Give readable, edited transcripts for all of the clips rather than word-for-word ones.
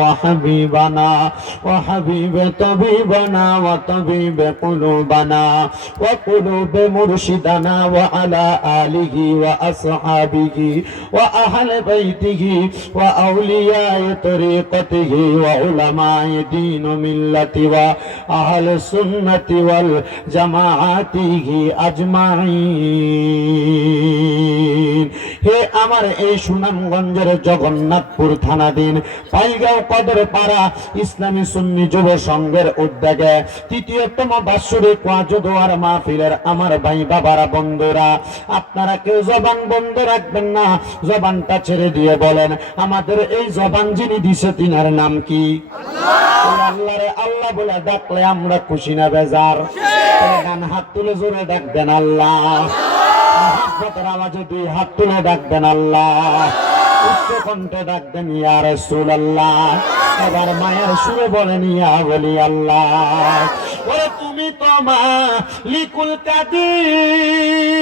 وحبيبنا وحبيب طبيبنا وطبيب قلوبنا وقلوب مرشدنا وعلى آله وأصحابه وأهل بيته وأولياء طريقته وعلماء دين ملة وأهل السنة والجماعته أجمعين হে আমার এই সুনামগঞ্জের জগন্নাথপুর থানাধীন পাইগাঁও কদর পাড়া ইসলামী সুন্নি যুব সংঘের উদ্যোগে তৃতীয়তম বাৎসরিক ওয়াজ ও দোয়ার মাহফিলের আমার ভাই বাবারা বন্ধুরা, আপনারা কেউ জবান বন্ধ রাখবেন না, জবানটা ছেড়ে দিয়ে বলেন আমাদের এই জবান যিনি দিছে তিনার নাম কি? আল্লাহ রে আল্লাহ বলে ডাকলে আমরা খুশি না বেজার? হাত তুলে জোরে ডাকবেন আল্লাহ, আওয়াজে দুই হাত তুলে ডাকবেন আল্লাহ, উচ্চ কণ্ঠে ডাকবেন ইয়া রাসূলুল্লাহ, এবার মায়ের সুরে বলেন ইয়া ওলি আল্লাহ। ওরে তুমি তো মালিকুল কাদির,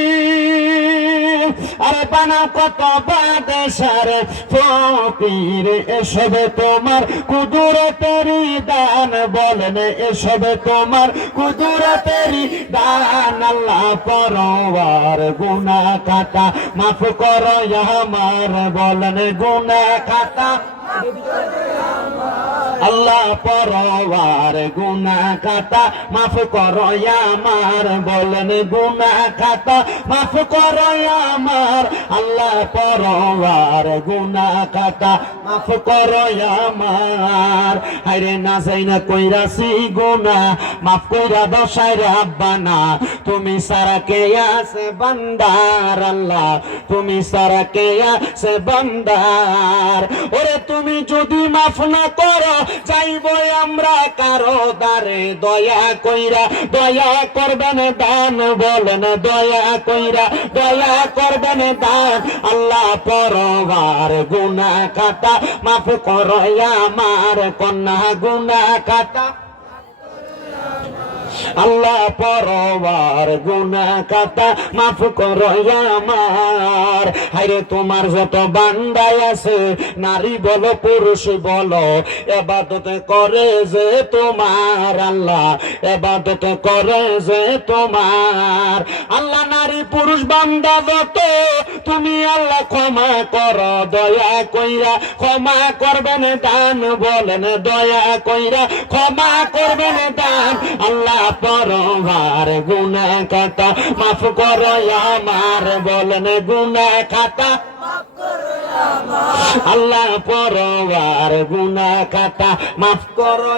আরে বানাও কত বাদশার ফকির, এসবে তোমার কুদরতেরই দান, বলেন এসবে তোমার কুদরতেরই দান। আল্লাহ পরওয়ার গুনাহ খাতা মাফ করো আমার, বলেন গুনাহ খাতা আল্লাহ পরওয়ার গুনাহ খাতা মাফ করো আমার, বলেন গুনাহ খাতা মাফ করো আমার। আল্লাহ পরওয়ার গুনাহ খাতা মাফ করো আমার। হায়রে না যাই না কইরাছি গুনাহ, মাফ কইরা দশায় রাব্বানা, তুমি সারা কে আছে বান্দার, আল্লাহ তুমি সারা কে আছে বান্দার। ওরে তুমি যদি মাফ না করো চাইব আমরা কারো দারে, দয়া কইরা দয়া করবেন দান, বলেন দয়া কইরা দয়া করবেন দান। আল্লাহ পরওয়ার গুনাহ খাতা মাফ করো আমার, কন্যা গুনাহ খাতা আল্লাহ পরওয়ার গুনাহ খাতা মাফ করো আমার। হায়রে তোমার যত বান্দায় আছে, নারী বলো পুরুষ বলো, ইবাদত করে যে তোমার, আল্লাহ ইবাদত করে যে তোমার। আল্লাহ নারী পুরুষ বান্দা যত তুমি আল্লাহ ক্ষমা করো, দয়া কইরা ক্ষমা করবেন দান, বলেন দয়া কইরা ক্ষমা করবেন দান। আল্লাহ পরওয়ার গুনাহ খাতা মাফ করো আমার, বলেন গুনাহ খাতা আল্লাহ পরওয়ার গুনাহ খাতা মাফ করো।